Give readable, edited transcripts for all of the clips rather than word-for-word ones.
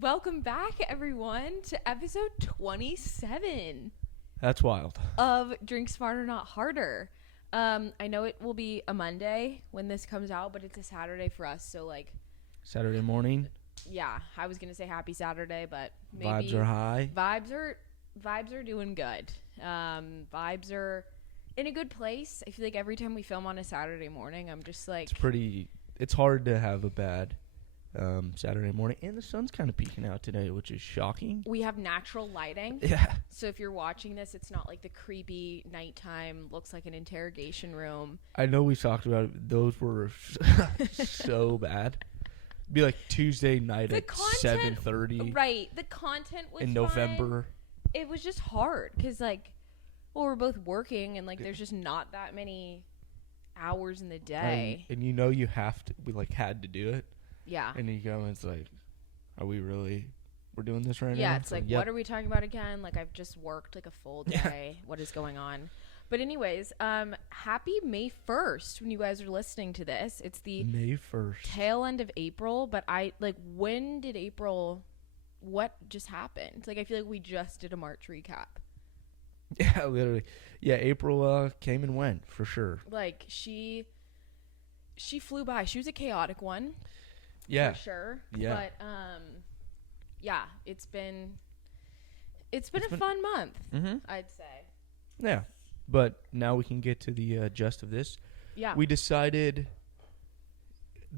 Welcome back, everyone, to episode 27 That's wild. of Drink Smarter, Not Harder. I know it will be a Monday when this comes out, but it's a Saturday for us. So, Saturday morning. yeah, I was gonna say happy Saturday, but maybe Vibes are high. Vibes are doing good. Vibes are in a good place. I feel like every time we film on a Saturday morning, I'm just like, It's hard to have a bad Saturday morning. And the sun's kind of peeking out today, which is shocking. we have natural lighting. Yeah. So if you're watching this, it's not like the creepy nighttime, looks like an interrogation room. I know we talked about it. Those were so bad. It'd be like Tuesday night The at content- 7:30 Right. The content was in fine. November. It was just hard because, we're both working and, there's just not that many hours in the day. And you have to. We had to do it. Yeah. And you go and it's like, are we really? We're doing this right now? Yeah, it's like, yep. what are we talking about again? I've just worked a full day. What is going on? But anyways, happy May 1st when you guys are listening to this. It's the May 1st. tail end of April, but when did April, what just happened? I feel like we just did a March recap. Yeah, literally. Yeah, April came and went for sure. She flew by. She was a chaotic one. Yeah. For sure. Yeah. But yeah, it's been a fun month, I'd say. Yeah. But now we can get to the gist of this. Yeah. We decided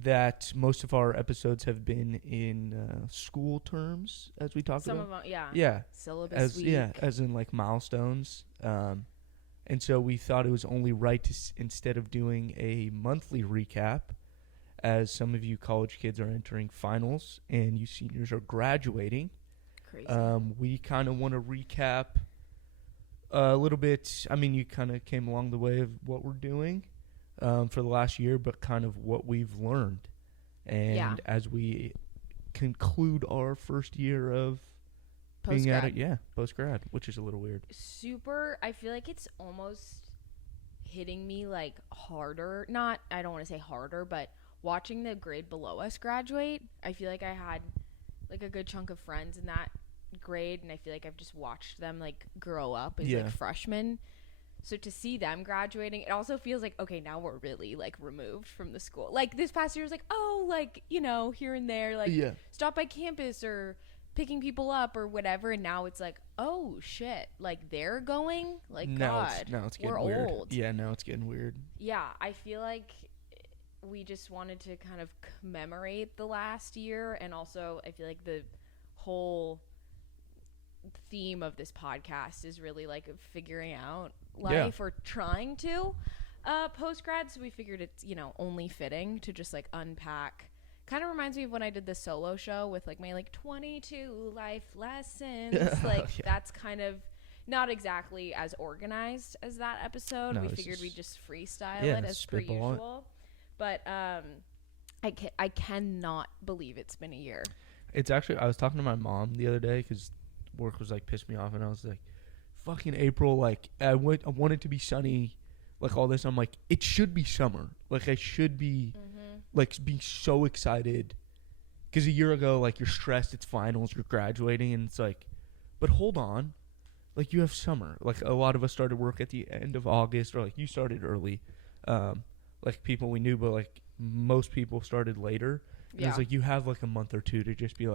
that most of our episodes have been in school terms, as we talked Some about. of them, yeah. Yeah. Syllabus week. Yeah, as in milestones. And so we thought it was only right to, instead of doing a monthly recap, as some of you college kids are entering finals and you seniors are graduating, Crazy. we kind of want to recap a little bit. I mean, you kind of came along the way of what we're doing for the last year, but kind of what we've learned. And as we conclude our first year of being at it, post-grad, which is a little weird. I feel like it's almost hitting me harder. I don't want to say harder, but watching the grade below us graduate, I feel like I had a good chunk of friends in that grade, and I feel like I've just watched them grow up as freshmen. So to see them graduating, it also feels okay, now we're really removed from the school. This past year was here and there, stop by campus or picking people up or whatever, and now it's oh shit, they're going, now it's getting we're weird. old. Yeah, now it's getting weird. Yeah, I feel like we just wanted to kind of commemorate the last year, and also I feel like the whole theme of this podcast is really figuring out life or trying to post-grad, so we figured it's only fitting to just unpack. Kind of reminds me of when I did the solo show with my 22 life lessons. That's kind of not exactly as organized as that episode. No, we figured we'd just freestyle it as per spitball usual. But I cannot believe it's been a year. It's actually, I was talking to my mom the other day because work was pissed me off, and I was like, fucking April, I want it to be sunny, all this. I'm it should be summer. I should be being so excited, because a year ago, you're stressed, it's finals, you're graduating, and it's but hold on, you have summer. A lot of us started work at the end of August, or you started early, people we knew, but most people started later. And it's you have a month or two to just be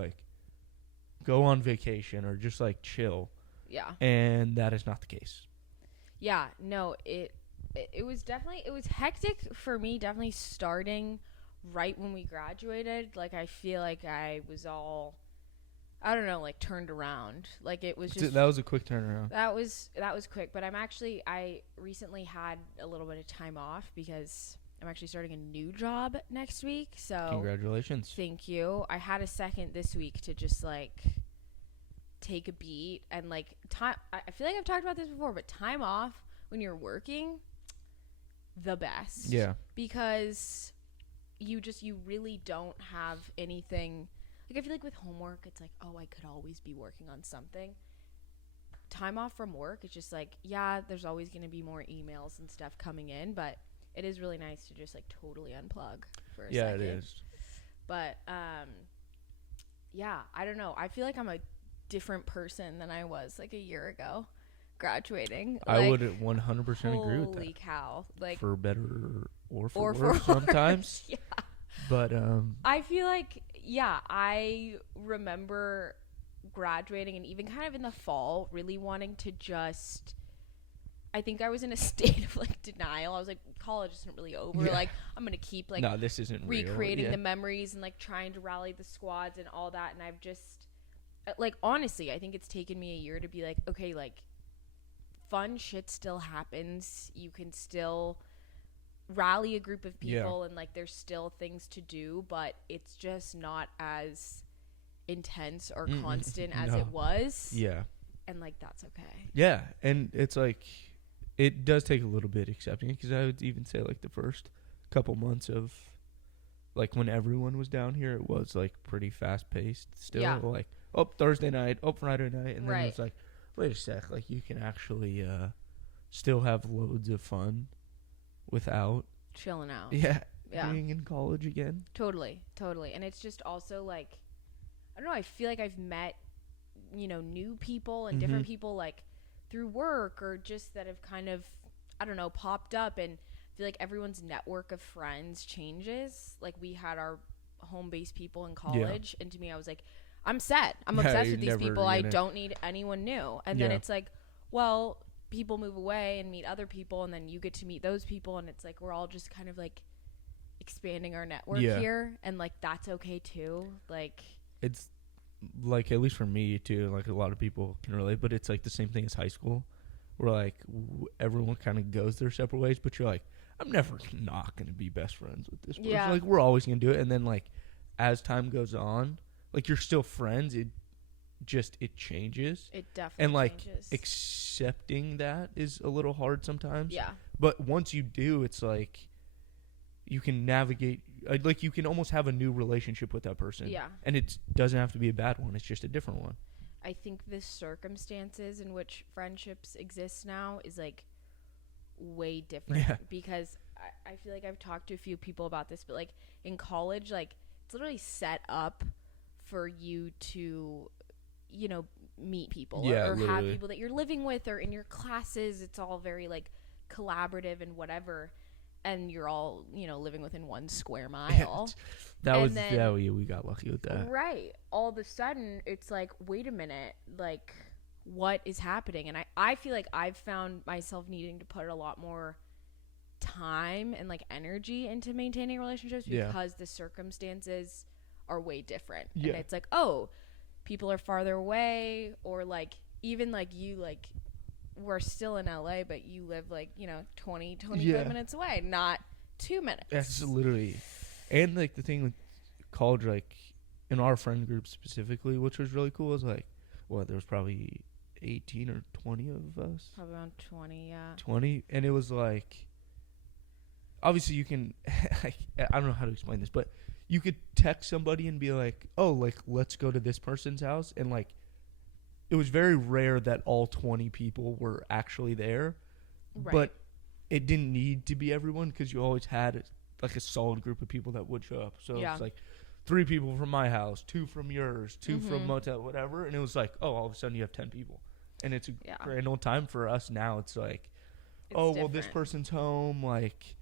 go on vacation or just chill. Yeah. And that is not the case. Yeah, no, it was definitely, it was hectic for me, definitely starting right when we graduated. I feel I was all, I don't know, turned around. It was just, that was a quick turnaround. That was quick, but I recently had a little bit of time off because I'm actually starting a new job next week. So congratulations. Thank you. I had a second this week to just take a beat, and time. I feel I've talked about this before, but time off when you're working, the best. Yeah. Because you really don't have anything. I feel with homework, it's oh, I could always be working on something. Time off from work, it's just there's always going to be more emails and stuff coming in, but it is really nice to just totally unplug for a second. Yeah, it is. But yeah, I don't know. I feel like I'm a different person than I was like a year ago graduating. I Like, would 100% agree with that. holy cow. Like, For better or for or for worse sometimes. yeah. But I feel like, yeah, I remember graduating and even kind of in the fall really wanting to just, I think I was in a state of like denial. I was like, college isn't really over. Yeah. Like, I'm going to keep like no, this isn't recreating real. the memories and like trying to rally the squads and all that. And I've just, like, honestly, I think it's taken me a year to be like, okay, like, fun shit still happens. You can still rally a group of people and like there's still things to do, but it's just not as intense or constant as it was. Yeah. And like that's okay. Yeah, and it's like it does take a little bit accepting it, because I would even say like the first couple months of like when everyone was down here, it was like pretty fast paced still. Yeah. Like, oh, Thursday night, oh, Friday night, and then Right. it's like, wait a sec, like you can actually still have loads of fun without Chilling out. yeah Yeah. being in college again. Totally. And it's just also like, I don't know, I feel like I've met, you know, new people and different people like through work or just that have kind of, I don't know, popped up, and I feel like everyone's network of friends changes. Like we had our home-based people in college, and to me I was like, I'm set. I'm obsessed with these people. I don't need anyone new. And then it's like, well, people move away and meet other people, and then you get to meet those people, and it's like we're all just kind of like expanding our network here, and like that's okay too. Like it's like, at least for me too, like a lot of people can relate, but it's like the same thing as high school, where like everyone kind of goes their separate ways, but you're like, I'm never not gonna be best friends with this person. Like we're always gonna do it, and then like as time goes on, like you're still friends. It changes. it definitely And like changes. accepting that is a little hard sometimes. Yeah. But once you do, it's like you can navigate. Like you can almost have a new relationship with that person. Yeah. And it doesn't have to be a bad one. It's just a different one. I think the circumstances in which friendships exist now is like way different. Yeah. Because I feel like I've talked to a few people about this, but like in college, like it's literally set up for you to, you know, meet people or have people that you're living with or in your classes. It's all very like collaborative and whatever. And you're all, you know, living within 1 square mile. We got lucky with that. Right. All of a sudden, it's like, wait a minute, like, what is happening? And I feel like I've found myself needing to put a lot more time and like energy into maintaining relationships because the circumstances are way different. And it's like, oh, people are farther away, or like even like you, like we're still in LA, but you live like, you know, 25 minutes away, not 2 minutes. That's literally, and like the thing with college, like in our friend group specifically, which was really cool, is like, well, there was probably 18 or 20 of us. Probably around 20, yeah. 20, and it was like, obviously you can, like, I don't know how to explain this, but you could text somebody and be like, oh, like, let's go to this person's house, and like, it was very rare that all 20 people were actually there, but it didn't need to be everyone, because you always had like a solid group of people that would show up. So it's like 3 people from my house, 2 from yours, 2 from motel, whatever, and it was like, oh, all of a sudden you have 10 people, and it's a grand old time. For us now, it's like, well, this person's home, like,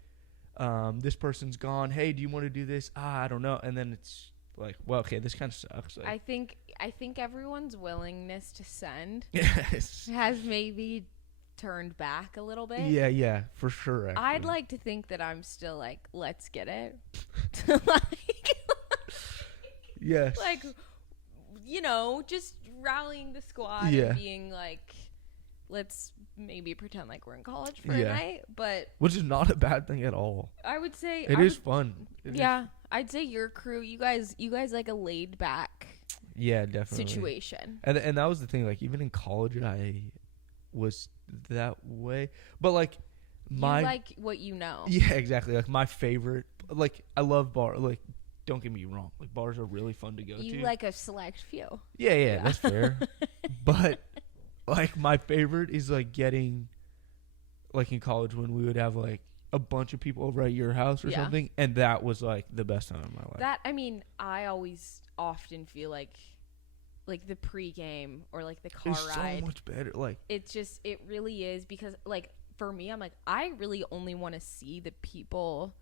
this person's gone, hey, do you want to do this? I don't know. And then it's like, well, okay, this kind of sucks. Like, I think everyone's willingness to send yes has maybe turned back a little bit. Yeah, for sure, actually. I'd like to think that I'm still like, let's get it. Like, yes. Like, you know, just rallying the squad and being like, let's maybe pretend like we're in college for a night. But which is not a bad thing at all. I would say it is fun. I'd say your crew, you guys like a laid back definitely situation. And that was the thing, like even in college I was that way, but like you like what you know. Yeah, exactly. Like my favorite, like I love bar, like don't get me wrong, like bars are really fun to go to. You like a select few. Yeah, that's fair. But like my favorite is like getting, like in college when we would have like a bunch of people over at your house or something, and that was like the best time of my life. That, I mean, I always often feel like the pregame or like the car ride. So much better. Like it's just, it really is, because like for me, I'm like, I really only want to see the people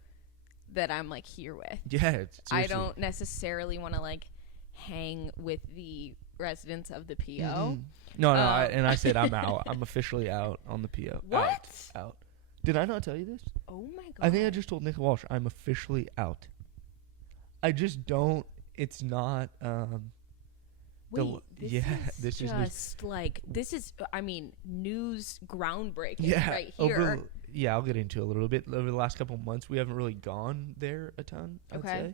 that I'm like here with. Yeah, I don't necessarily want to like hang with the residents of the PO. Mm-hmm. No, I said I'm out. I'm officially out on the PO. What? Out. Did I not tell you this? Oh my god. I think I just told Nick Walsh I'm officially out. I just don't. It's not. Wait, this is just like, this is, I mean, news groundbreaking right here. I'll get into it a little bit. Over the last couple of months, we haven't really gone there a ton, I'd say.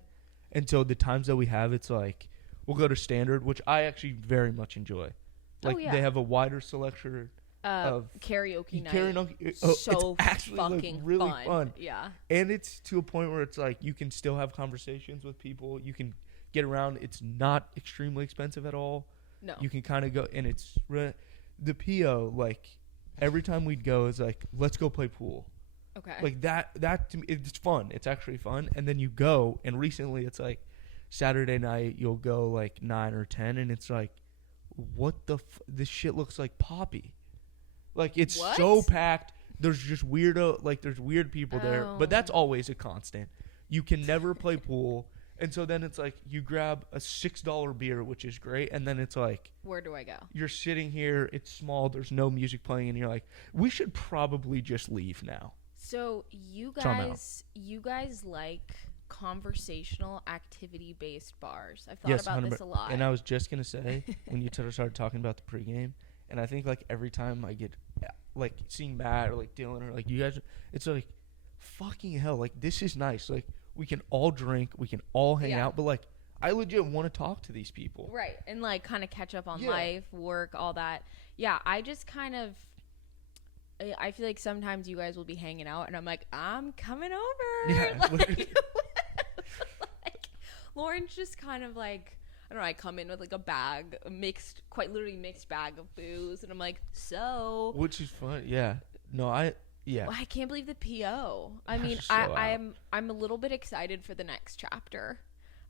And so the times that we have, it's like, we'll go to Standard, which I actually very much enjoy. Like, they have a wider selection of karaoke night. So it's actually fucking like really fun. Yeah. And it's to a point where it's like, you can still have conversations with people. You can get around. It's not extremely expensive at all. No. You can kind of go, and it's the PO, like, every time we'd go is like, let's go play pool. Okay. Like that to me, it's fun. It's actually fun. And then you go, and recently it's like Saturday night, you'll go like 9 or 10, and it's like, what the this shit looks like Poppy. Like, it's so packed. There's just there's weird people there, but that's always a constant. You can never play pool. And so then it's like, you grab a $6 beer, which is great, and then it's like, where do I go? You're sitting here, it's small, there's no music playing, and you're like, we should probably just leave now. So you guys like conversational activity-based bars. I've thought about this a lot. And I was just going to say, when you started talking about the pregame, and I think like every time I get like seeing Matt or like Dylan or like you guys, it's like, fucking hell, like this is nice. Like, we can all drink, we can all hang out, but like, I legit want to talk to these people. Right. And like kind of catch up on life, work, all that. Yeah, I just kind of, I feel like sometimes you guys will be hanging out and I'm like, I'm coming over. Yeah. Like, Lauren's just kind of like, I don't know, I come in with like a bag, quite literally mixed bag of booze, and I'm like, so. Which is fun. Yeah. No, yeah. I can't believe the PO. I mean, I'm a little bit excited for the next chapter.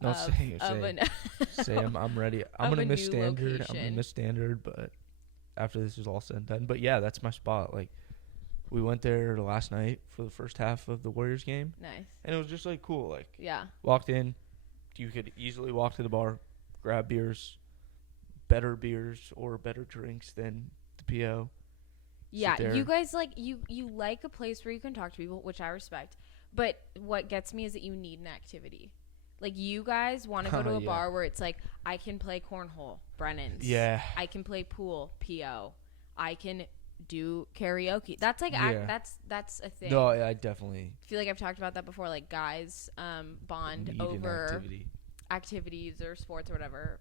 No, same. I'm ready. I'm gonna miss Standard. Location. I'm gonna miss Standard, but after this is all said and done. But yeah, that's my spot. Like, we went there last night for the first half of the Warriors game. Nice. And it was just like cool. Like, walked in, you could easily walk to the bar, grab better beers or better drinks than the PO. Yeah, you guys like you like a place where you can talk to people, which I respect. But what gets me is that you need an activity. Like, you guys want to go to a bar where it's like, I can play cornhole, Brennan's. Yeah. I can play pool, PO. I can do karaoke. That's like that's a thing. No, I definitely feel like I've talked about that before. Like, guys bond over activities or sports or whatever.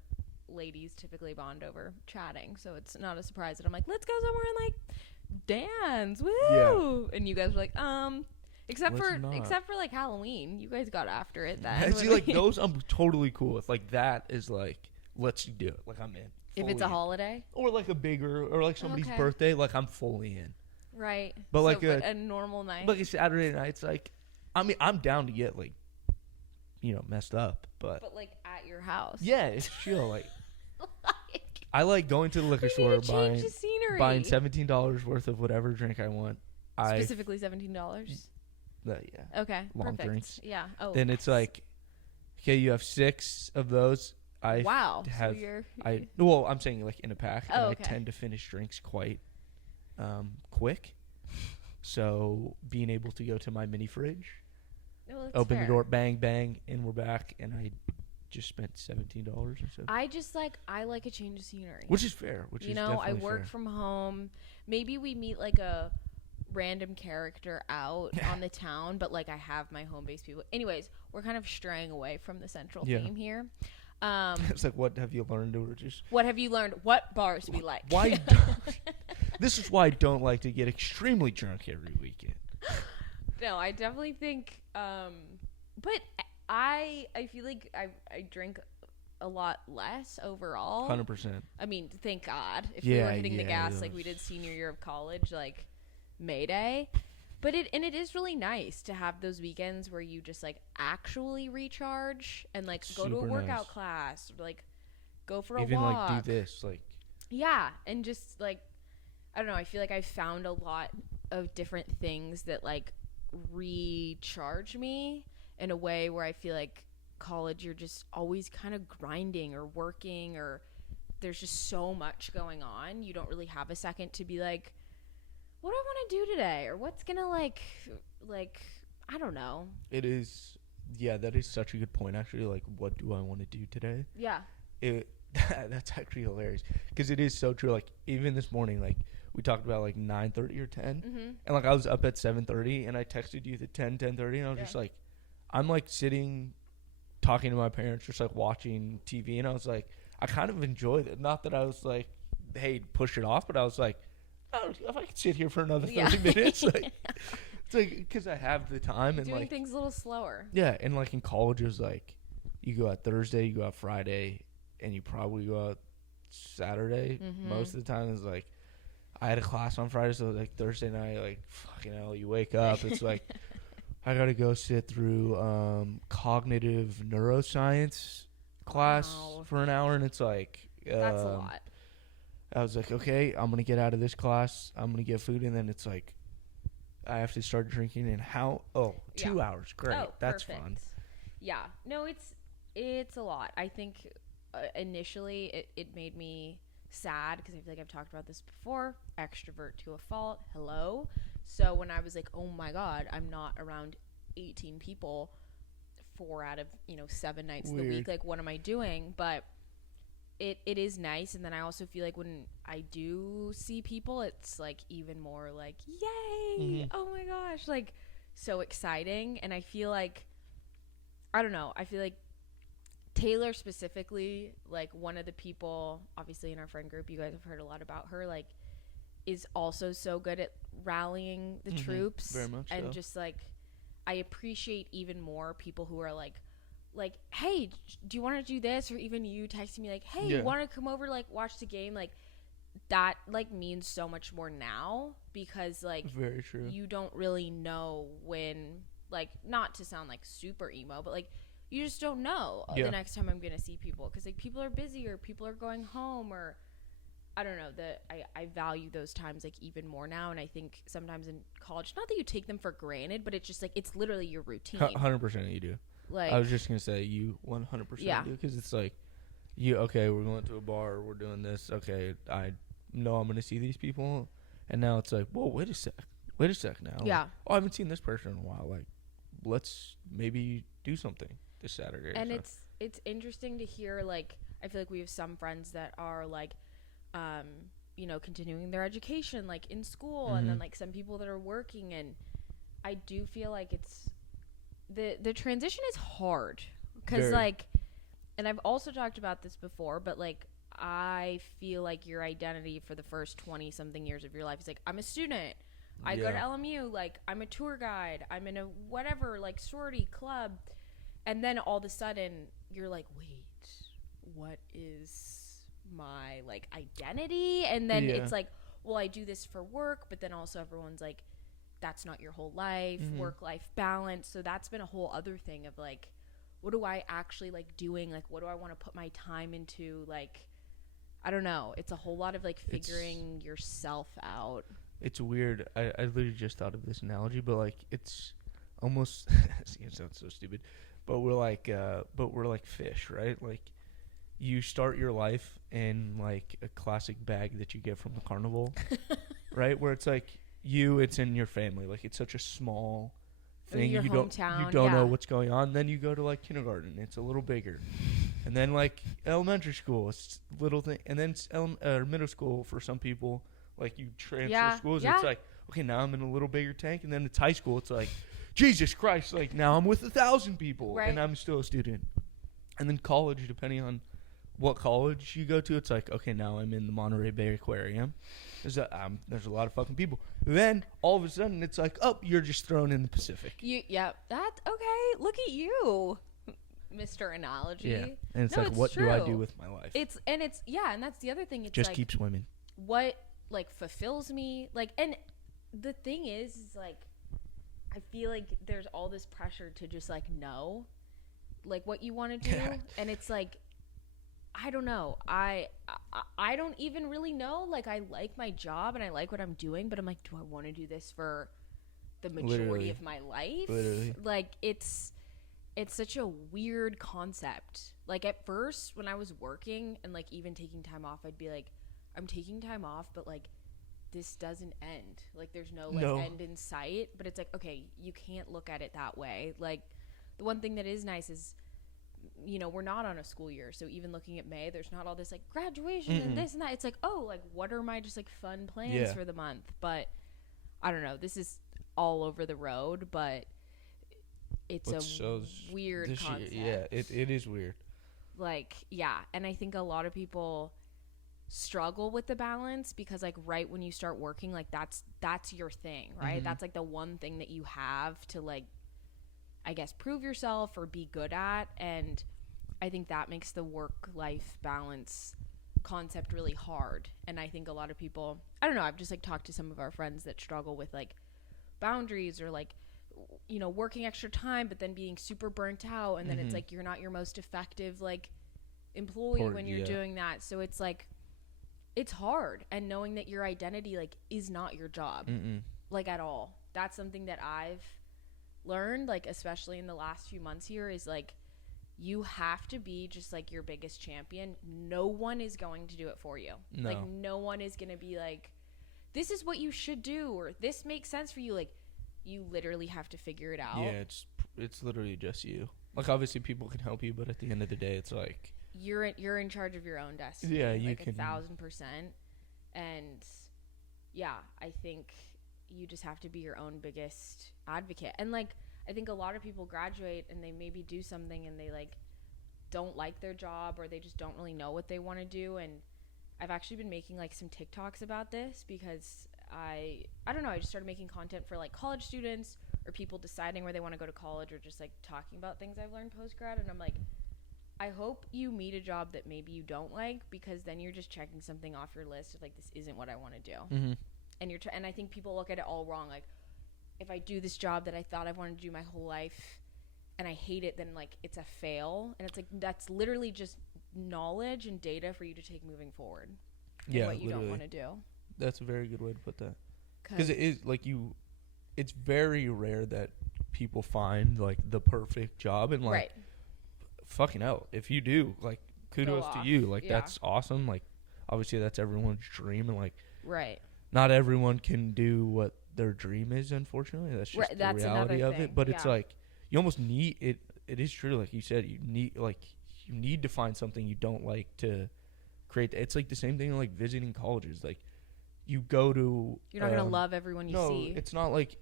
Ladies typically bond over chatting, so it's not a surprise that I'm like, let's go somewhere and like dance, woo! Yeah. And you guys were like, except for like Halloween, you guys got after it then. See, like those, I'm totally cool with. Like, that is like, let's do it. Like, I'm in. If it's a holiday, or like a bigger, or like somebody's birthday, like I'm fully in. Right. But so, like a normal night, like a Saturday night, it's like, I mean, I'm down to get like, messed up, but like at your house. Yeah, it's chill. Like, I like going to the liquor store, buying $17 worth of whatever drink I want. Specifically $17. Yeah. Okay. Long perfect. drinks. Yeah. Oh. Then it's like, okay, you have 6 of those. Wow. Have, so I'm saying like in a pack. And I tend to finish drinks quite quick. So being able to go to my mini fridge, open the door, bang, bang, and we're back. And I just spent $17 or so. I like a change of scenery. Which is fair. I work from home. Maybe we meet like a random character out on the town, but like I have my home base people. Anyways, we're kind of straying away from the central theme here. It's like, what have you learned? Or just what have you learned? What bars do we like? Why? This is why I don't like to get extremely drunk every weekend. No, I definitely think. But I feel like I drink a lot less overall. 100%. I mean, thank God. If we were hitting the gas like we did senior year of college, like Mayday. But it is really nice to have those weekends where you just like actually recharge and like go to a Super workout nice. class or like go for a Even like do walk. this, like Yeah, and just like I don't know, I feel like I've found a lot of different things that like recharge me in a way where I feel like college you're just always kind of grinding or working or there's just so much going on. You don't really have a second to be like, what do I want to do today? Or what's gonna like I don't know. it is. Yeah, that is such a good point. Actually, like, what do I want to do today? Yeah. It that's actually hilarious because it is so true. Like even this morning, like we talked about like 9:30 or 10, Mm-hmm. and like I was up at 7:30, and I texted you at 10:30, and I was Yeah. just like, I'm like sitting, talking to my parents, just like watching TV, and I was like, I kind of enjoyed it. Not that I was like, hey, push it off, but I was like, oh, if I could sit here for another 30 Yeah. minutes, like it's like because I have the time and Doing like things a little slower. yeah, and like in college it was like, you go out Thursday, you go out Friday, and you probably go out Saturday. Mhm. Most of the time is like, I had a class on Friday, so like Thursday night, like fucking hell, you wake up, it's like I gotta go sit through cognitive neuroscience class Wow. for an hour, and it's like That's a lot. I was like, okay, I'm gonna get out of this class, I'm gonna get food, and then it's like I have to start drinking. And how? Oh, 2 hours, great, Oh, that's perfect. fun. Yeah. No, it's a lot. I think initially it made me sad because I feel like I've talked about this before. Extrovert to a fault. Hello. So when I was like, oh my god, I'm not around 18 people 4 out of 7 nights of the Weird. week. Like, what am I doing? But it is nice, and then I also feel like when I do see people, it's like even more like, yay! Mhm. Oh my gosh, like so exciting. And I feel like I don't know. I feel like Taylor specifically, like one of the people, obviously in our friend group, you guys have heard a lot about her, like, is also so good at rallying the troops. Very much and so. just like, I appreciate even more people who are like, hey, do you want to do this? Or even you texting me like, hey, Yeah. you want to come over like watch the game? Like that like means so much more now because like Very true. you don't really know when, like, not to sound like super emo, but like you just don't know Yeah. the next time I'm gonna see people because like people are busy or people are going home or I don't know. I value those times like even more now, and I think sometimes in college, not that you take them for granted, but it's just like it's literally your routine. 100% you do. Like I was just gonna say you 100% Yeah. do, because it's like, okay, we're going to a bar, we're doing this. Okay, I know I'm gonna see these people, and now it's like, whoa, wait a sec now. Yeah. Like, oh, I haven't seen this person in a while. Like, let's maybe do something this Saturday. or and so. it's interesting to hear, like, I feel like we have some friends that are like continuing their education like in school, and then Mhm. like some people that are working, and I do feel like it's the transition is hard because Very. like, and I've also talked about this before, but like I feel like your identity for the first 20 something years of your life is like, I'm a student, I go to Yeah. LMU, like I'm a tour guide, I'm in a whatever like sorority club, and then all of a sudden you're like, wait, what is my like identity? And then Yeah. it's like, well, I do this for work, but then also everyone's like, that's not your whole life. Mhm. Work-life balance. So that's been a whole other thing of like, what do I actually like doing? Like, what do I want to put my time into? Like, I don't know. It's a whole lot of like figuring yourself out. It's weird. I literally just thought of this analogy, but like it's almost it sounds so stupid, but we're like fish, right? Like you start your life in like a classic bag that you get from the carnival, right? Where it's like it's in your family. Like it's such a small thing. Your you hometown, don't know yeah. what's going on. Then you go to like kindergarten. It's a little bigger. And then like elementary school, it's little thing. And then middle school for some people, like you transfer Yeah, schools. yeah. It's like, okay, now I'm in a little bigger tank. And then it's high school. It's like, Jesus Christ, like now I'm with 1,000 people, Right. and I'm still a student. And then college, depending on what college you go to, it's like, okay, now I'm in the Monterey Bay Aquarium. There's a lot of fucking people. Then all of a sudden, it's like, oh, you're just thrown in the Pacific. That's okay. Look at you, Mr. Analogy. Yeah, and it's No, like, it's what do I true. do with my life? And that's the other thing. It's Just like, keep swimming. what like fulfills me, like, and the thing is like I feel like there's all this pressure to just like know like what you want to do, and it's like I don't know. I don't even really know. Like I like my job and I like what I'm doing, but I'm like, do I want to do this for the majority Literally. of my life? Literally. Like it's such a weird concept. Like at first when I was working and like even taking time off, I'd be like, I'm taking time off, but like this doesn't end. Like there's no like end in sight. But it's like, okay, you can't look at it that way. Like the one thing that is nice is, you know, we're not on a school year, so even looking at May, there's not all this like graduation and this and that. It's like, oh, like what are my just like fun plans for the month? But I don't know, this is all over the road, but it's weird concept. Year, it is weird. Like, yeah, and I think a lot of people struggle with the balance because like right when you start working, like that's your thing, right? That's like the one thing that you have to like, I guess, prove yourself or be good at. And I think that makes the work-life balance concept really hard. And I think a lot of people, I don't know, I've just like talked to some of our friends that struggle with like boundaries or like, you know, working extra time but then being super burnt out, and then it's like you're not your most effective like employee when you're doing that. So it's like it's hard, and knowing that your identity like is not your job like at all. That's something that I've learned, like especially in the last few months here, is like you have to be just like your biggest champion. No one is going to do it for you. Like no one is going to be like, this is what you should do, or this makes sense for you. Like you literally have to figure it out. Yeah, it's literally just you. Like obviously people can help you, but at the end of the day it's like you're in charge of your own destiny. Yeah, you like can 1,000%. And yeah, I think you just have to be your own biggest advocate. And like I think a lot of people graduate and they maybe do something and they like don't like their job, or they just don't really know what they want to do. And I've actually been making like some TikToks about this because I don't know, I just started making content for like college students or people deciding where they want to go to college, or just like talking about things I've learned post grad. And I'm like, I hope you meet a job that maybe you don't like, because then you're just checking something off your list of like, this isn't what I want to do. And and I think people look at it all wrong. Like if I do this job that I thought I wanted to do my whole life and I hate it, then like it's a fail. And it's like, that's literally just knowledge and data for you to take moving forward. Yeah, what you don't want to do. That's a very good way to put that. Because it is like it's very rare that people find like the perfect job, and like fucking hell, if you do, like kudos to you. Like that's awesome. Like obviously that's everyone's dream, and like not everyone can do what their dream is, unfortunately. That's just the reality of it. But it's like you almost need it. It is true, like you said, you need to find something you don't like to create. It's like the same thing like visiting colleges. Like you go to, you're not gonna love everyone you see. No, it's not like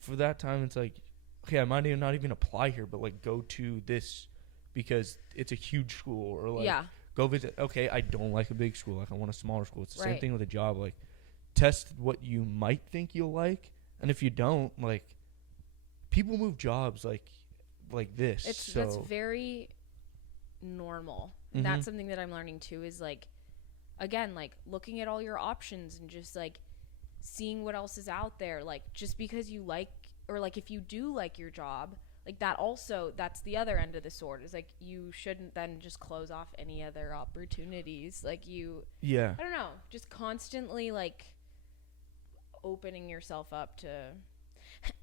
for that time it's like, okay, I might not even apply here, but like go to this because it's a huge school, or like go visit. Okay, I don't like a big school, like I want a smaller school. It's the same thing with a job. Like test what you might think you'll like, and if you don't, like people move jobs like this. That's very normal. That's something that I'm learning too, is like, again, like looking at all your options and just like seeing what else is out there. Like just because you like, or like if you do like your job, like that also, that's the other end of the sword, is like you shouldn't then just close off any other opportunities. Like I don't know, just constantly like opening yourself up to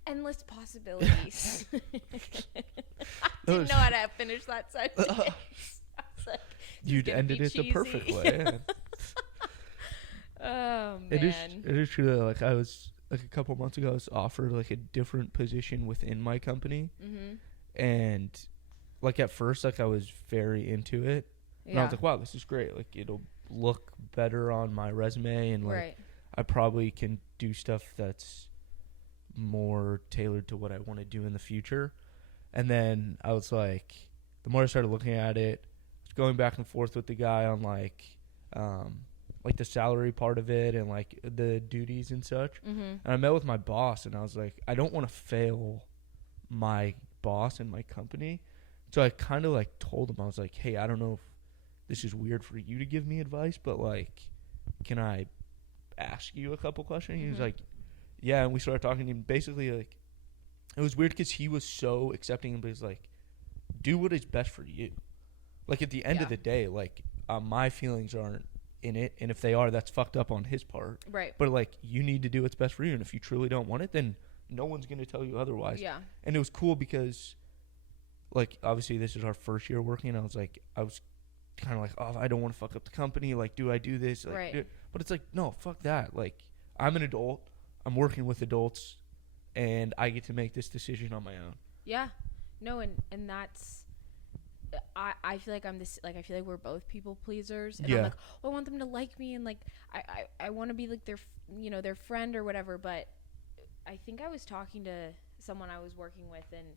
endless possibilities. I didn't know how to finish that sentence. I was like, you'd ended it the perfect way. Oh man, it is true that like I was like a couple months ago I was offered like a different position within my company, and like at first like I was very into it, and I was like, wow, this is great, like it'll look better on my resume, and like I probably can do stuff that's more tailored to what I want to do in the future. And then I was like, the more I started looking at it, I was going back and forth with the guy on like the salary part of it and like the duties and such. And I met with my boss, and I was like, I don't want to fail my boss and my company. So I kind of like told him, I was like, hey, I don't know if this is weird for you to give me advice, but like, can I ask you a couple questions? He was like, yeah. And we started talking, and basically like it was weird because he was so accepting, but he's like, do what is best for you. Like, at the end of the day, like, my feelings aren't in it, and if they are, that's fucked up on his part. Right. But, like, you need to do what's best for you, and if you truly don't want it, then no one's going to tell you otherwise. Yeah. And it was cool because, like, obviously this is our first year working, and I was kind of like, oh, I don't want to fuck up the company. Like, do I do this? Like, right. But it's like, no, fuck that. Like, I'm an adult. I'm working with adults, and I get to make this decision on my own. Yeah. No, and that's... I feel like I'm this, like, I feel like we're both people pleasers, and I'm like, oh, I want them to like me, and like I want to be like their, you know, their friend or whatever. But I think I was talking to someone I was working with, and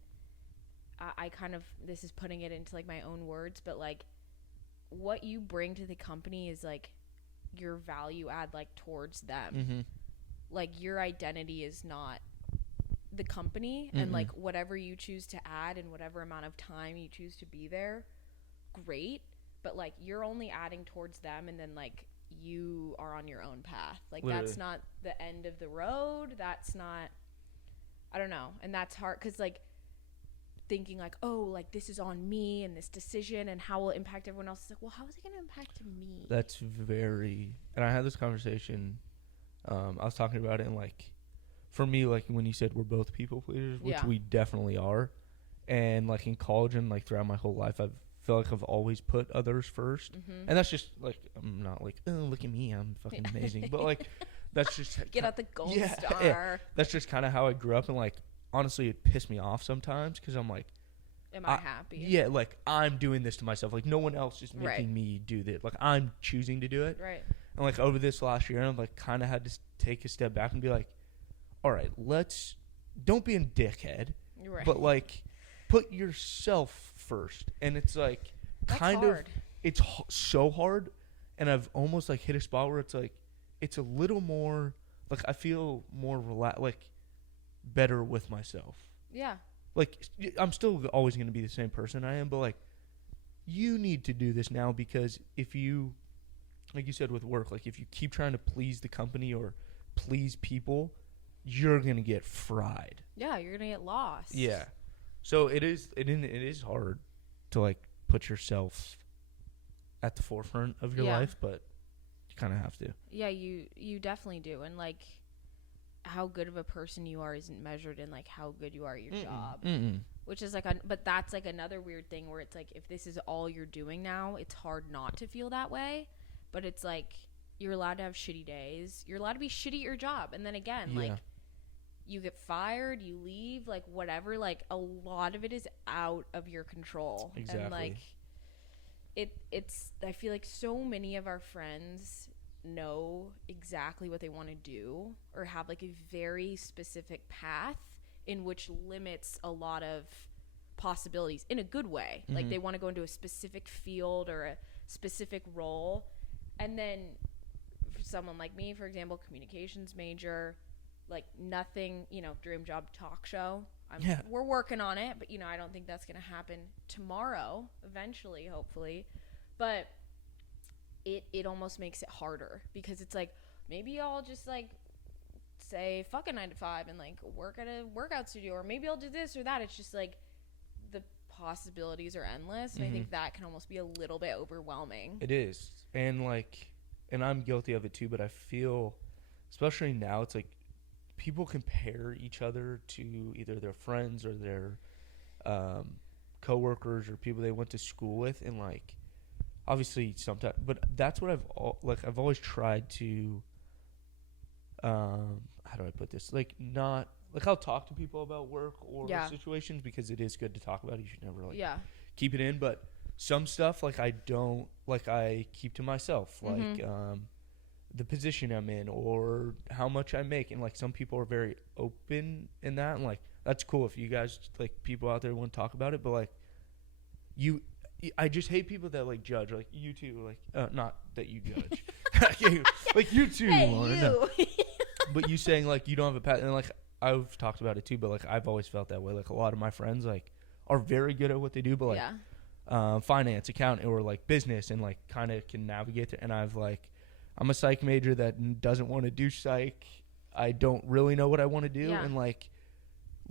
I kind of, this is putting it into like my own words, but like what you bring to the company is like your value add, like, towards them. Mm-hmm. Like, your identity is not the company, and like whatever you choose to add and whatever amount of time you choose to be there, great, but like you're only adding towards them, and then like you are on your own path. Like, literally, that's not the end of the road. That's not, I don't know. And that's hard because like thinking like, oh, like this is on me and this decision and how will it impact everyone else. It's like, well, how is it going to impact me? That's very, and I had this conversation, I was talking about it, and like, for me, like, when you said we're both people pleasers, which we definitely are, and like in college and like throughout my whole life, I feel like I've always put others first, and that's just like, I'm not like, oh, look at me, I'm fucking amazing, but like, that's just get out the gold star. Yeah. That's just kind of how I grew up, and like, honestly, it pissed me off sometimes because I'm like, am I happy? Yeah, like, I'm doing this to myself, like no one else is making me do this, like I'm choosing to do it, right? And like over this last year, I've like kind of had to take a step back and be like, all right, don't be a dickhead, right, but like put yourself first. And it's like, that's hard. It's so hard. And I've almost like hit a spot where it's like, it's a little more like, I feel more like better with myself. Yeah. Like, I'm still always going to be the same person I am, but like, you need to do this now, because if you, like you said with work, like if you keep trying to please the company or please people, you're going to get fried. Yeah, you're going to get lost. Yeah. So it is hard to like put yourself at the forefront of your life, but you kind of have to. Yeah, you definitely do. And like, how good of a person you are isn't measured in like how good you are at your job. Which is like, but that's like another weird thing where it's like, if this is all you're doing now, it's hard not to feel that way. But it's like, you're allowed to have shitty days. You're allowed to be shitty at your job. And then again, like, you get fired, you leave, like, whatever. Like, a lot of it is out of your control. Exactly. And, like, it's, I feel like so many of our friends know exactly what they want to do, or have, like, a very specific path in which limits a lot of possibilities in a good way. Like, they want to go into a specific field or a specific role. And then for someone like me, for example, communications major, like nothing, you know, dream job talk show. We're working on it, but, you know, I don't think that's going to happen tomorrow, eventually, hopefully. But it almost makes it harder, because it's like, maybe I'll just like say fuck a 9 to 5 and like work at a workout studio, or maybe I'll do this or that. It's just like the possibilities are endless, and I think that can almost be a little bit overwhelming. It is. And like, and I'm guilty of it too, but I feel, especially now, it's like people compare each other to either their friends or their coworkers or people they went to school with, and like, obviously sometimes, but that's what I've always tried to, how do I put this? Like, not, like, I'll talk to people about work or situations, because it is good to talk about. You should never like keep it in, but some stuff, like, I don't, like, I keep to myself, like, the position I'm in or how much I make. And like, some people are very open in that, and like, that's cool if you guys, like, people out there want to talk about it, but like, I just hate people that like judge, like you two, like, not that you judge, like you two, hey, Lauren, no. But you saying like you don't have a path, and like, I've talked about it too, but like, I've always felt that way. Like, a lot of my friends like are very good at what they do, but like finance, accounting, or like business, and like kind of can navigate it. And I'm a psych major that doesn't want to do psych. I don't really know what I want to do, and like,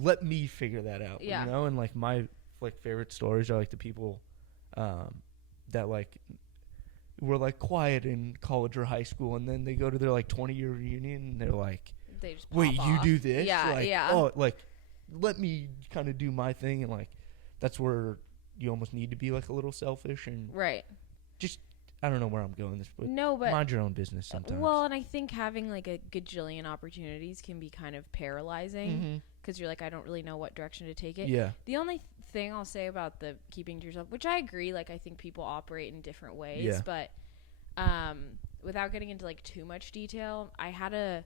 let me figure that out. Yeah. You know, and like my like favorite stories are like the people that like were like quiet in college or high school, and then they go to their like 20-year reunion and they're like, They just wait, pop you off. do this? Yeah, Like, yeah. oh, like let me kind of do my thing. And like that's where you almost need to be like a little selfish and Right. just, I don't know where I'm going with this, but No, but mind your own business sometimes. well, and I think having like a gajillion opportunities can be kind of paralyzing because you're like, I don't really know what direction to take it. Yeah. The only thing I'll say about the keeping to yourself, which I agree, like I think people operate in different ways, Yeah. but without getting into like too much detail, I had a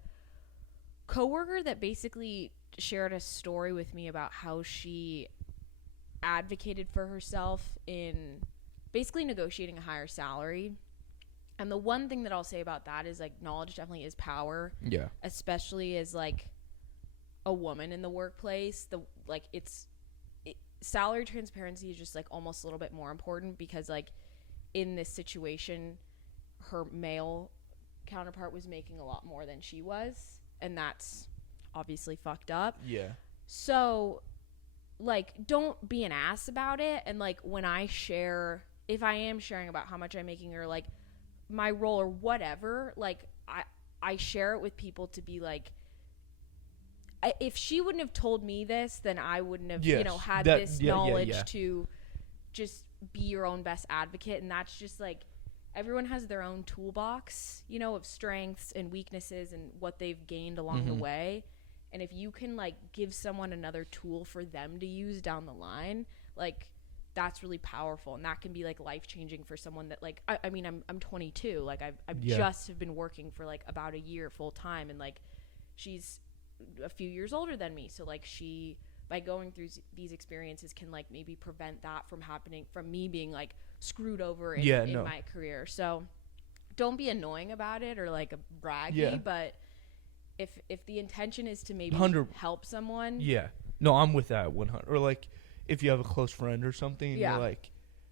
coworker that basically shared a story with me about how she advocated for herself in basically negotiating a higher salary. And the one thing that I'll say about that is like knowledge definitely is power. Yeah. Especially as like a woman in the workplace. Salary transparency is just like almost a little bit more important because like in this situation her male counterpart was making a lot more than she was, and that's obviously fucked up. Yeah. So like don't be an ass about it, and like when I share, if I am sharing about how much I'm making or like my role or whatever, like I share it with people to be like, if she wouldn't have told me this, then I wouldn't have had this knowledge to just be your own best advocate. And that's just like everyone has their own toolbox, of strengths and weaknesses and what they've gained along the way. And if you can like give someone another tool for them to use down the line, like that's really powerful, and that can be like life changing for someone that like I mean I'm 22, like I've just have been working for like about a year full time, and like she's a few years older than me, so like she, by going through these experiences, can like maybe prevent that from happening, from me being like screwed over in my career. So don't be annoying about it or like braggy, but if the intention is to maybe help someone. Yeah. No, I'm with that 100. Or like if you have a close friend or something and you're like,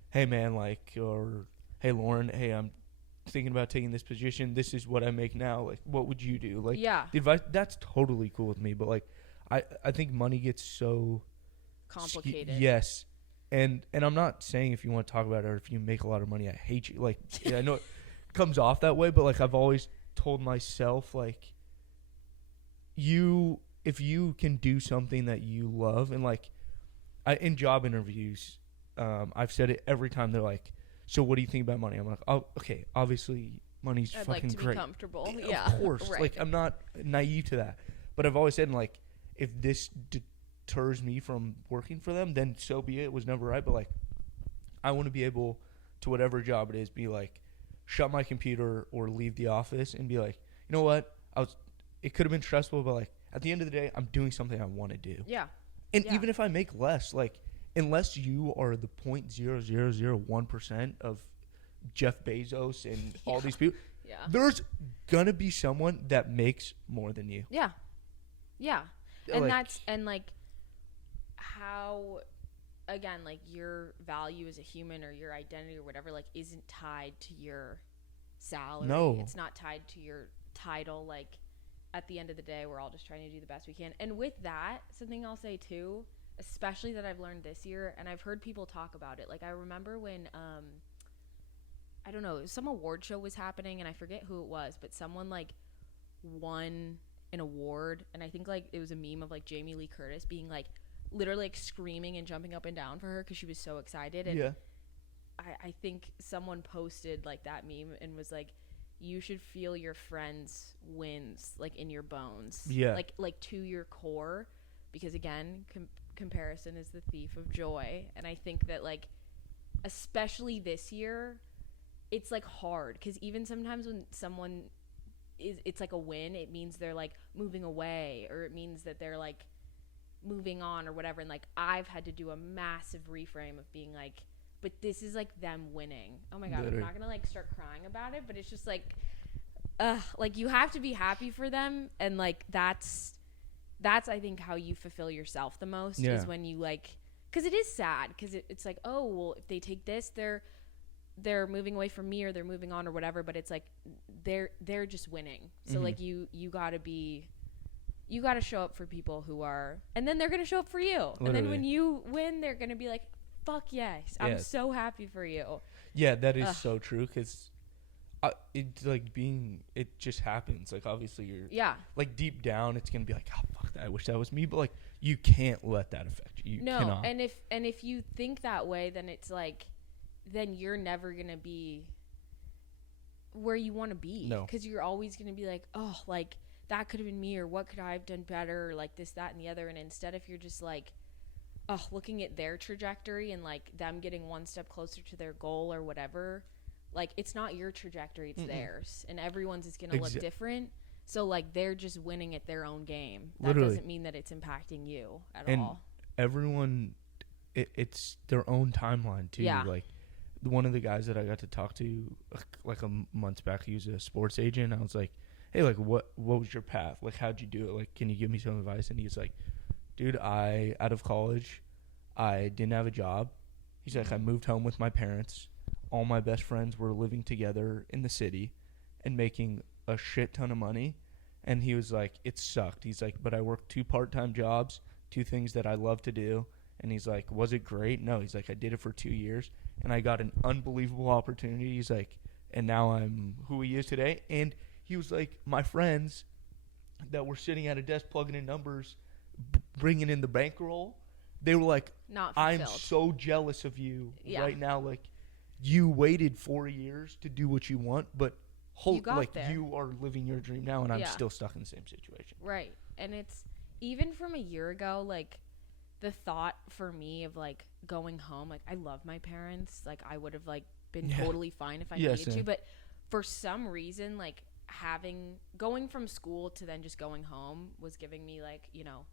hey man, like, or hey Lauren, hey, I'm thinking about taking this position. This is what I make now. Like, what would you do? Like, the advice, that's totally cool with me. But like, I think money gets so complicated. Yes. And I'm not saying if you want to talk about it or if you make a lot of money, I hate you. Like, I know it comes off that way, but like I've always told myself, like, if you can do something that you love, and like in job interviews, I've said it every time. They're like, so what do you think about money? I'm like, oh, okay, obviously money's I'd fucking like to great. Be comfortable. Of course. Right. Like I'm not naive to that, but I've always said, like, if this deters me from working for them, then so be it. It was never right, but like I want to be able to, whatever job it is, be like, shut my computer or leave the office and be like, you know what, it could have been stressful, but like at the end of the day, I'm doing something I want to do. Yeah. And even if I make less, like, unless you are the 0.0001% of Jeff Bezos and all these people, there's gonna be someone that makes more than you. Yeah. Yeah. And like, that's, and like how, again, like your value as a human or your identity or whatever, like isn't tied to your salary. No. It's not tied to your title. Like at the end of the day, we're all just trying to do the best we can. And with that, something I'll say too, especially that I've learned this year, and I've heard people talk about it. Like I remember when, I don't know, some award show was happening, and I forget who it was, but someone like won an award, and I think like it was a meme of like Jamie Lee Curtis being like literally like screaming and jumping up and down for her because she was so excited. And I think someone posted like that meme and was like, you should feel your friends' wins like in your bones, like to your core, because again, comparison is the thief of joy. And I think that like especially this year, it's like hard because even sometimes when someone it's like a win, it means they're like moving away, or it means that they're like moving on or whatever. And like I've had to do a massive reframe of being like, but this is like them winning. Oh my god, I'm not gonna like start crying about it, but it's just like you have to be happy for them. And like that's I think how you fulfill yourself the most is when you like, because it is sad, because it's like, oh well, if they take this, they're moving away from me, or they're moving on or whatever, but it's like they're just winning. So like you gotta be you got to show up for people who are, and then they're going to show up for you. Literally. And then when you win, they're going to be like, fuck yes, I'm so happy for you. Yeah, that is so true, because it's like it just happens. Like, obviously you're like deep down it's gonna be like, oh fuck that, I wish that was me, but like you can't let that affect you. You cannot. And if you think that way, then it's like, then you're never gonna be where you want to be. No, because you're always gonna be like, oh, like that could have been me, or what could I have done better, or like this, that, and the other. And instead, if you're just like, oh, looking at their trajectory and like them getting one step closer to their goal or whatever, like it's not your trajectory, it's theirs, and everyone's is gonna look different. So like they're just winning at their own game. That doesn't mean that it's impacting you at all. Everyone, it's their own timeline too. Yeah. Like one of the guys that I got to talk to like a months back, he was a sports agent. I was like, hey, like what was your path? Like, how'd you do it? Like, can you give me some advice? And he's like, dude, out of college, I didn't have a job. He's like, I moved home with my parents. All my best friends were living together in the city and making a shit ton of money. And he was like, it sucked. He's like, but I worked 2 part-time jobs, 2 things that I love to do. And he's like, was it great? No. He's like, I did it for 2 years and I got an unbelievable opportunity. He's like, and now I'm who he is today. And he was like, my friends that were sitting at a desk plugging in numbers, bringing in the bankroll, they were like, I'm so jealous of you right now. Like, you waited 4 years to do what you want, but you are living your dream now, and I'm still stuck in the same situation. Right. And it's even from a year ago, like the thought for me of like going home, like I love my parents, like I would have like been totally fine if I needed to, but for some reason, like going from school to then just going home was giving me like, you know,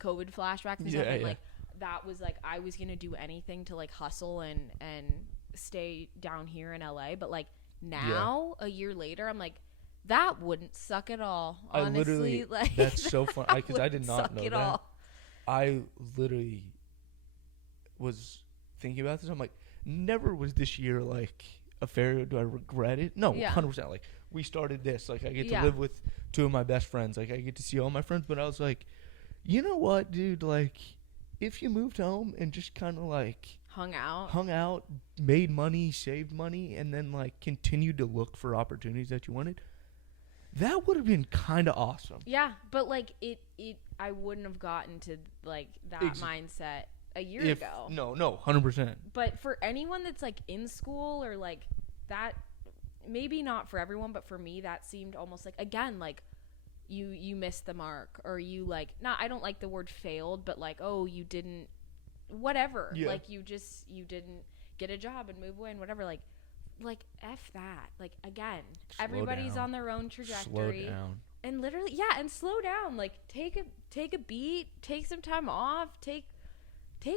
COVID flashbacks or something. Like that was like I was gonna do anything to like hustle and stay down here in LA, but like now a year later I'm like, that wouldn't suck at all, honestly. Like that's so fun, because I did not know that all. I literally was thinking about this. I'm like, never was this year like a failure. Do I regret it? No, 100%. Like, we started this, like I get to live with 2 of my best friends, like I get to see all my friends, but I was like, you know what, dude, like if you moved home and just kind of like hung out, made money, saved money, and then like continued to look for opportunities that you wanted, that would have been kind of awesome. Yeah, but like I wouldn't have gotten to like that mindset a year ago. No, 100%. But for anyone that's like in school or like that, maybe not for everyone, but for me that seemed almost like, again, like you missed the mark, or you like, not, I don't like the word failed, but like, oh, you didn't whatever. Yeah. Like you didn't get a job and move away and whatever. Like F that. Like, again, everybody's on their own trajectory. Slow down. And literally, and slow down. Like take a beat, take some time off, take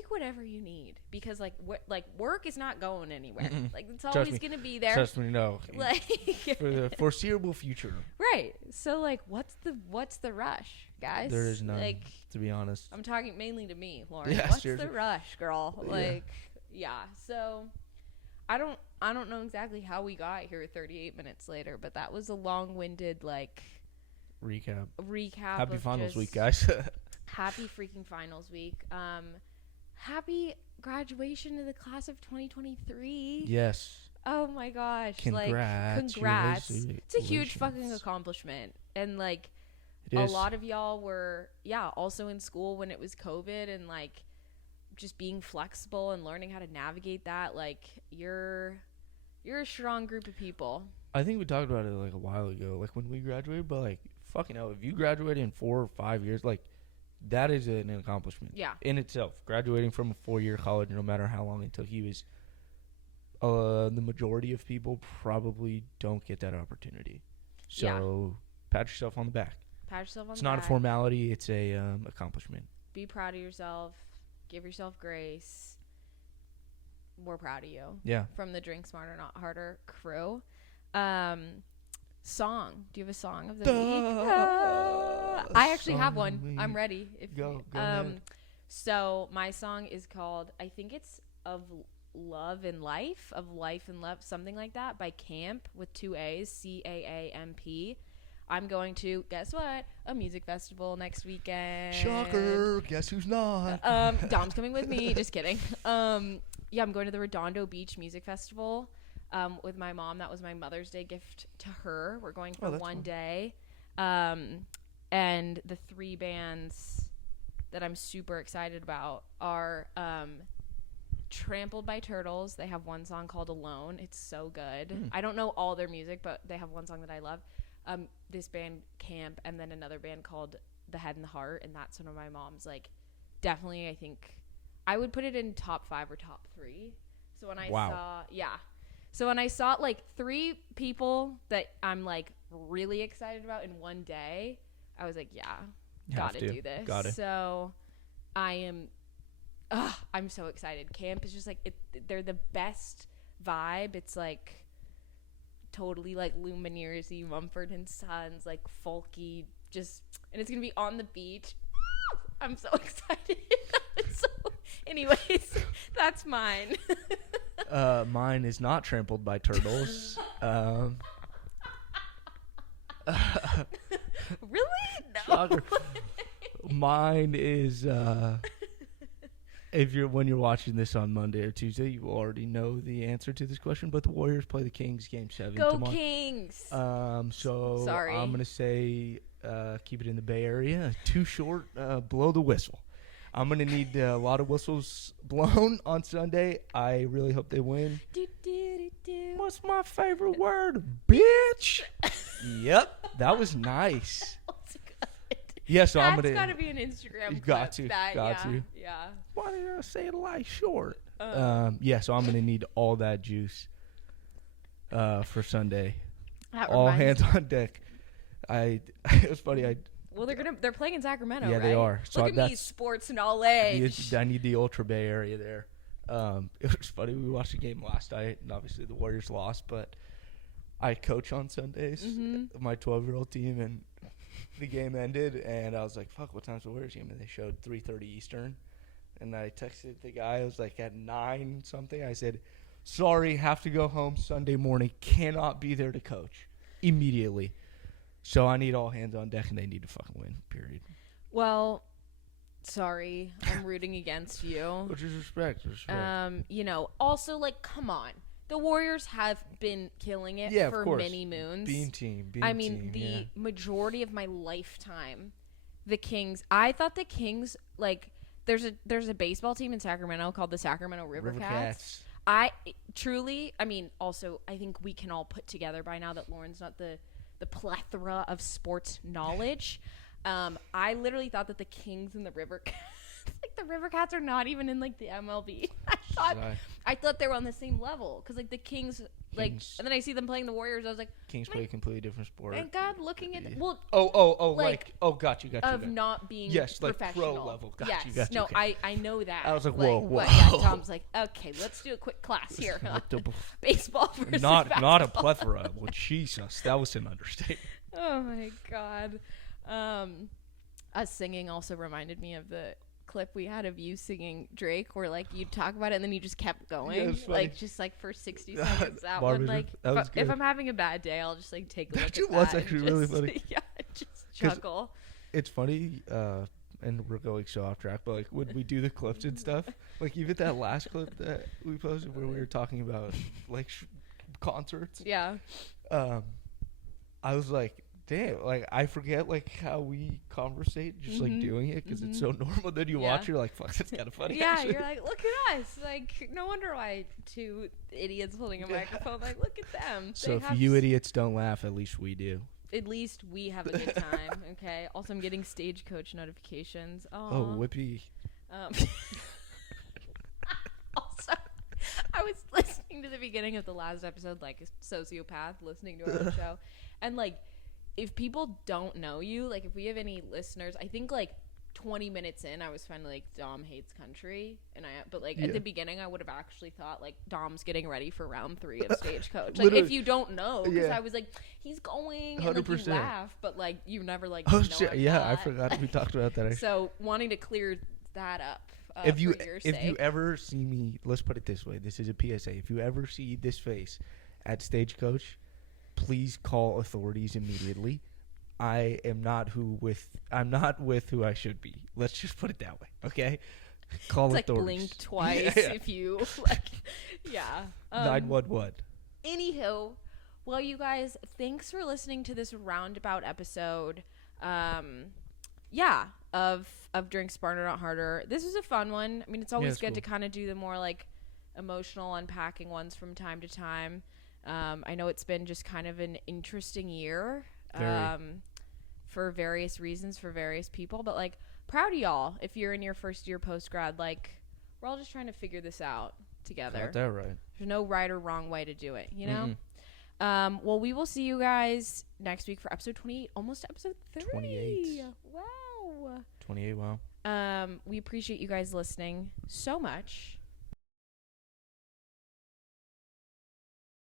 whatever you need, because like work is not going anywhere. Like it's always going to be there. Trust me, no. Like for the foreseeable future. Right. So like what's the rush, guys? There is none, like, to be honest. I'm talking mainly to me, Lauren. Yeah, what's seriously. The rush, girl? Like so I don't know exactly how we got here 38 minutes later, but that was a long-winded like recap. Happy finals week, guys. Happy freaking finals week. Happy graduation to the class of 2023. Yes. Oh my gosh. Congrats. It's a huge fucking accomplishment. And like a lot of y'all were also in school when it was COVID, and like just being flexible and learning how to navigate that. Like you're a strong group of people. I think we talked about it like a while ago, like when we graduated, but like fucking hell, if you graduated in 4 or 5 years, like that is an accomplishment in itself. Graduating from a 4-year college, no matter how long it took you, is the majority of people probably don't get that opportunity. So pat yourself on the back. It's not a formality, it's a accomplishment. Be proud of yourself. Give yourself grace. We're proud of you. Yeah. From the Drink Smarter Not Harder crew. Song. Do you have a song of the week? I actually have one. I'm ready. Go ahead. So my song is called, I think it's Of Love and Life, something like that, by Camp with 2 A's, CAAMP. I'm going to, guess what, a music festival next weekend. Shocker. Guess who's not? Dom's coming with me. Just kidding. Yeah, I'm going to the Redondo Beach Music Festival with my mom. That was my Mother's Day gift to her. We're going for one day. And the 3 bands that I'm super excited about are Trampled by Turtles. They have one song called Alone. It's so good. I don't know all their music, but they have one song that I love. This band Camp, and then another band called The Head and the Heart, and that's one of my mom's, like, definitely, I think I would put it in top 5 or top 3. So when I saw like 3 people that I'm like really excited about in one day, I was like, gotta do this. So I'm so excited. Camp is just like they're the best vibe. It's like totally like Lumineers-y, Mumford and Sons, like folky, just, and it's gonna be on the beach. I'm so excited. Anyways, that's mine. Mine is not Trampled by Turtles. Really? No. Shocker. Mine is when you're watching this on Monday or Tuesday, you will already know the answer to this question. But the Warriors play the Kings Game 7 Go tomorrow. Kings. So Sorry. I'm gonna say keep it in the Bay Area. Too short. Blow the whistle. I'm gonna need a lot of whistles blown on Sunday. I really hope they win. What's my favorite word, bitch? Yep, that was nice. Yeah, so I'm gonna. That's gotta be an Instagram. Got clip. to. Yeah. Why did I say it like short? Yeah, so I'm gonna need all that juice for Sunday. All hands on deck. It was funny. Well, they're playing in Sacramento, yeah, right? they are. So Look at me, sports knowledge. I need the Ultra Bay Area there. It was funny. We watched the game last night, and obviously the Warriors lost, but I coach on Sundays, my 12-year-old team, and the game ended, and I was like, fuck, what time's the Warriors game? And they showed 3:30 Eastern, and I texted the guy. I was like, at 9 something, I said, sorry, have to go home Sunday morning, cannot be there to coach immediately. So I need all hands on deck, and they need to fucking win, period. Well, sorry. I'm rooting against you. Which is respect. Also, like, come on. The Warriors have been killing it for many moons. Beam team. The majority of my lifetime, the Kings, I thought the Kings, like, there's a baseball team in Sacramento called the Sacramento River Cats. I think we can all put together by now that Lauren's not the plethora of sports knowledge. I literally thought that the Kings and the River Cats, like the River Cats are not even in like the MLB. I thought they were on the same level because like the Kings, like, and then I see them playing the Warriors. I was like, Kings play a completely different sport. Thank God, looking at got you. Not being Like professional. pro level. Got you. No, okay. I know that. I was like, whoa. Yeah, Tom's like, okay, let's do a quick class here. Baseball versus basketball. Not a plethora. Well, Jesus, that was an understatement. Oh my God. Us singing also reminded me of the clip we had of you singing Drake, where like you talk about it and then you just kept going, like just like for 60 seconds. That one, like, if I'm having a bad day, I'll just like take a look at that. Was actually really funny. Yeah, just chuckle. It's funny, and we're going so off track, but like when we do the clips and stuff, like even that last clip that we posted where we were talking about like concerts. Yeah. I was like, damn, like I forget like how we conversate just like doing it because it's so normal. Then you watch, you're like, fuck, that's kind of funny. Yeah, actually. you're like, look at us. Like, no wonder why 2 idiots holding a microphone. Like, look at them. So if you idiots don't laugh, at least we do. At least we have a good time. Okay. Also, I'm getting Stagecoach notifications. Oh, whippy. Also, I was listening to the beginning of the last episode, like a sociopath listening to our own show, and like, if people don't know you, like if we have any listeners, I think like 20 minutes in, I was finally like, Dom hates country, but at the beginning, I would have actually thought like Dom's getting ready for round 3 of Stagecoach. Like if you don't know, because I was like, he's going, 100%. And like you laugh, but like you never like. Oh shit! Yeah, I forgot we talked about that. So wanting to clear that up. If you ever see me, let's put it this way: this is a PSA. If you ever see this face at Stagecoach, please call authorities immediately. I am not I'm not with who I should be. Let's just put it that way, okay? Call It's like authorities. blink twice Yeah. if you like. Yeah. 911. Anywho, well, you guys, thanks for listening to this roundabout episode. Yeah, of Drink Smarter Not Harder. This was a fun one. I mean, it's always it's good cool. to kind of do the more like emotional unpacking ones from time to time. I know it's been just kind of an interesting year. Very. For various reasons for various people, but like proud of y'all if you're in your first year post grad. Like we're all just trying to figure this out together. Got that right. There's no right or wrong way to do it, you know. Well, we will see you guys next week for episode 28, almost episode 30. 28. Wow. 28. Wow. We appreciate you guys listening so much.